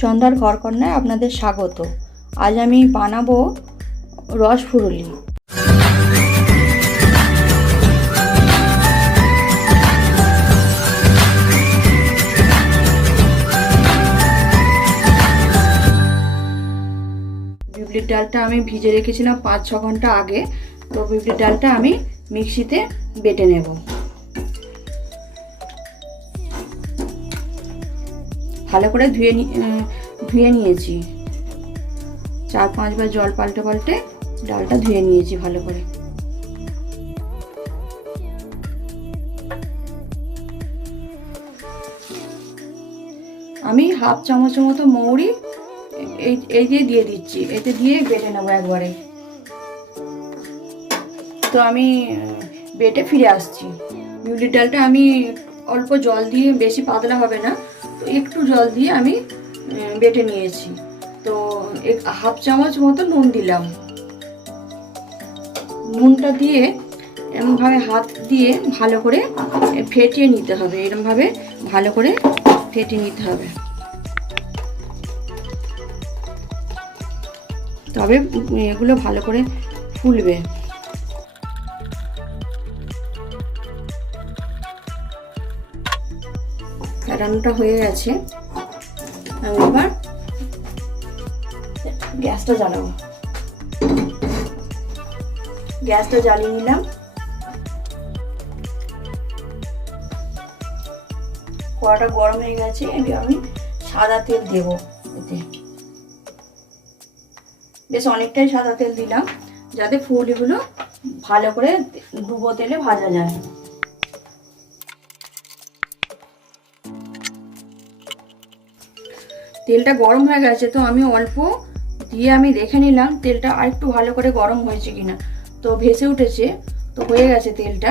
চন্দ্রার ঘরকন্যায় আপনাদের স্বাগত। আজ আমি বানাবো রসফুরুলি। বিউলির ডালটা আমি ভিজে রেখেছিলাম 5-6 ঘন্টা আগে। তো বিউলির ডালটা আমি মিক্সিতে বেটে নেব। ভালো করে ধুয়ে নিয়েছি। 4-5 বার জল পাল্টে পাল্টে ডালটা ধুয়ে নিয়েছি ভালো করে। আমি হাফ চামচের মতো মৌরি এই দিয়ে দিচ্ছি। এতে দিয়ে বেটে নেবো একবারে। তো আমি বেটে ফিরে আসছি। বিউলির ডালটা আমি অল্প জল দিয়ে, বেশি পাতলা হবে না, তো একটু জল দিয়ে আমি বেটে নিয়েছি। তো হাফ চামচ মতো নুন দিলাম। নুনটা দিয়ে এরমভাবে হাত দিয়ে ভালো করে ফেটিয়ে নিতে হবে। এরমভাবে ভালো করে ফেটিয়ে নিতে হবে, তবে এগুলো ভালো করে ফুলবে। রান্নাটা হয়ে গেছে। আমি এবার গ্যাসটা জ্বালাবো। গ্যাসটা জ্বালিয়ে নিলাম। কড়াটা গরম হয়ে গেছে। আমি সাদা তেল দেবো এতে। বেশ অনেকটাই সাদা তেল দিলাম, যাতে ফুলগুলো ভালো করে ডুবো তেলে ভাজা যায়। তেলটা গরম হয়ে গেছে, তো আমি অল্প দিয়ে আমি দেখে নিলাম তেলটা আর একটু ভালো করে গরম হয়েছে কিনা। তো ভেসে উঠেছে, তো হয়ে গেছে তেলটা।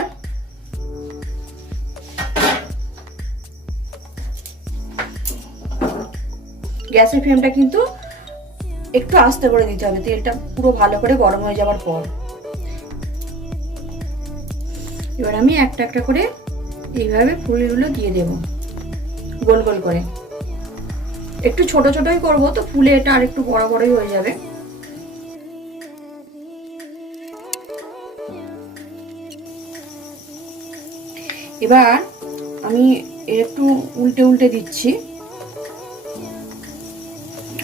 গ্যাসের ফ্লেমটা কিন্তু একটু আস্তে করে দিতে হবে, তেলটা পুরো ভালো করে গরম হয়ে যাওয়ার পর। এবার আমি একটা একটা করে এইভাবে ফুলগুলো দিয়ে দেব, গোল গোল করে। একটু ছোট ছোটই করব, তো ফুলে এটা আর একটু বড় বড়ই হয়ে যাবে। এবার আমি একটু উল্টে উল্টে দিচ্ছি,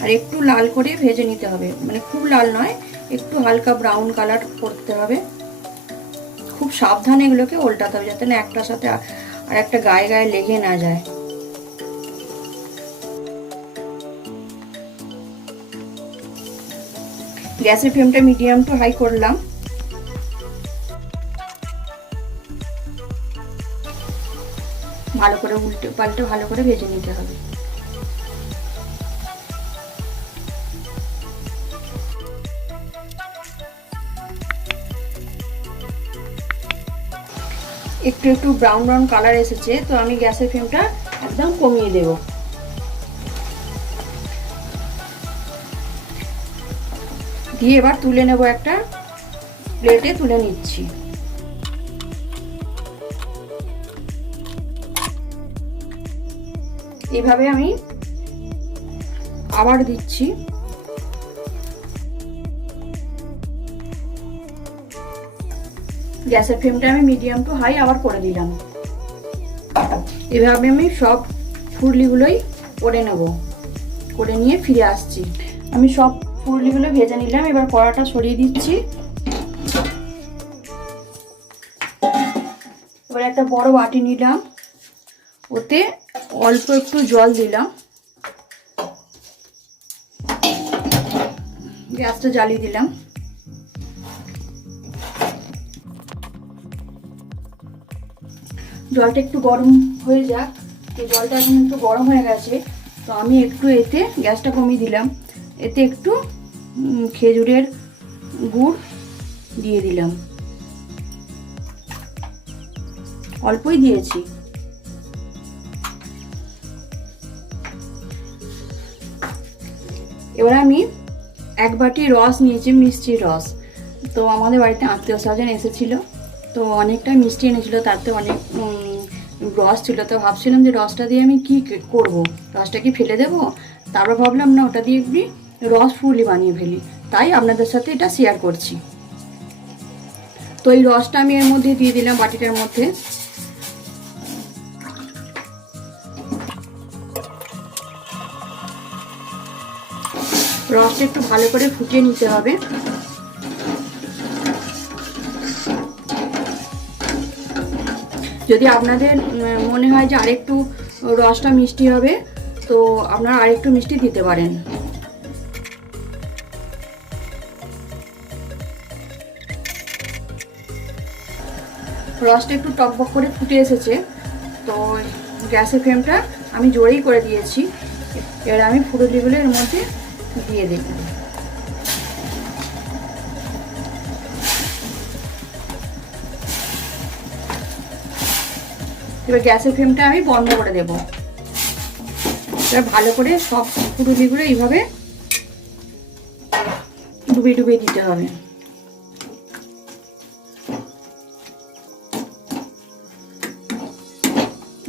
আর একটু লাল করে ভেজে নিতে হবে। মানে খুব লাল নয়, একটু হালকা ব্রাউন কালার করতে হবে। খুব সাবধানে এগুলোকে উল্টাতে হবে, যাতে না একটার সাথে আর একটা গায়ে গায়ে লেগে না যায়। গ্যাসের ফ্লেমটা মিডিয়াম টু হাই করলাম। ভালো করে উল্টে পাল্টে ভালো করে ভেজে নিতে হবে। একটু একটু ব্রাউন ব্রাউন কালার এসেছে, তো আমি গ্যাসের ফ্লেমটা একদম কমিয়ে দেব। দিয়ে এবার তুলে নেব, একটা প্লেটে তুলে নিচ্ছি। এইভাবে আমি আবার দিচ্ছি। গ্যাসের ফ্লেমটা আমি মিডিয়াম টু হাই আবার করে দিলাম। এভাবে আমি সব ফুরলিগুলোই করে নেব। করে নিয়ে ফিরে আসছি। আমি সব ফুরলিগুলো ভেজে নিলাম। এবার কড়াটা সরিয়ে দিচ্ছি। এবার একটা বড় বাটি নিলাম, ওতে অল্প একটু জল দিলাম। গ্যাসটা জ্বালিয়ে দিলাম। জলটা একটু গরম হয়ে যাক। এই জলটা এখন একটু গরম হয়ে গেছে, তো আমি একটু এতে গ্যাসটা কমিয়ে দিলাম। এতে একটু খেজুরের গুড় দিয়ে দিলাম, অল্পই দিয়েছি। এবার আমি 1 বাটি রস নিয়েছি, মিষ্টির রস। তো আমাদের বাড়িতে আত্মীয় স্বজন এসেছিল, তো অনেকটা মিষ্টি এনেছিল, তাতে অনেক রস ছিল। তো ভাবছিলাম যে রসটা দিয়ে আমি কি করব, রসটা কি ফেলে দেবো, তারপর ভাবলাম না ওটা দিয়ে একটু রস ফুলি বানিয়ে ফেলি, তাই আপনাদের সাথে এটা শেয়ার করছি। তো এই রসটা আমি এর মধ্যে দিয়ে দিলাম বাটিটার মধ্যে। রসটা একটু ভালো করে ফুটিয়ে নিতে হবে। যদি আপনাদের মনে হয় যে আরেকটু রসটা মিষ্টি হবে, তো আপনারা আরেকটু মিষ্টি দিতে পারেন। রসটা একটু টকবক করে ফুটে এসেছে, তো গ্যাসের ফ্লেমটা আমি জোরেই করে দিয়েছি। এবার আমি ফুটুলিগুলো এর মধ্যে দিয়ে দেব। এবার গ্যাসের ফ্লেমটা আমি বন্ধ করে দেব। এবার ভালো করে সব ফুটুলিগুলো এইভাবে ডুবিয়ে ডুবিয়ে দিতে হবে।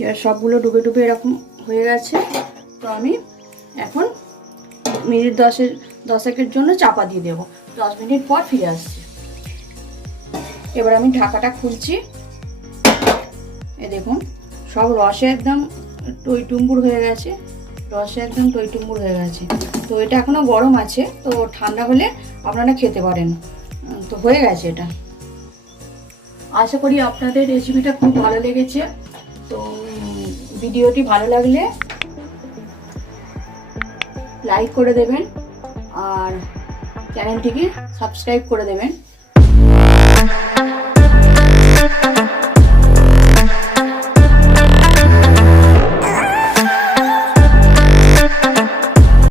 এবার সবগুলো ডুবে ডুবে এরকম হয়ে গেছে। তো আমি এখন মিনিট 10-এর জন্য চাপা দিয়ে দেবো। 10 মিনিট পর ফিরে আসছি। এবার আমি ঢাকাটা খুলছি। এ দেখুন সব রসে একদম টইটুম্বুর হয়ে গেছে, রসে একদম টইটুম্বুর হয়ে গেছে। তো এটা এখনো গরম আছে, তো ঠান্ডা হলে আপনারা খেতে পারেন। তো হয়ে গেছে এটা। আশা করি আপনাদের রেসিপিটা খুব ভালো লেগেছে। তো ভিডিওটি ভালো লাগলে লাইক করে দেবেন আর চ্যানেলটিকে সাবস্ক্রাইব করে দেবেন।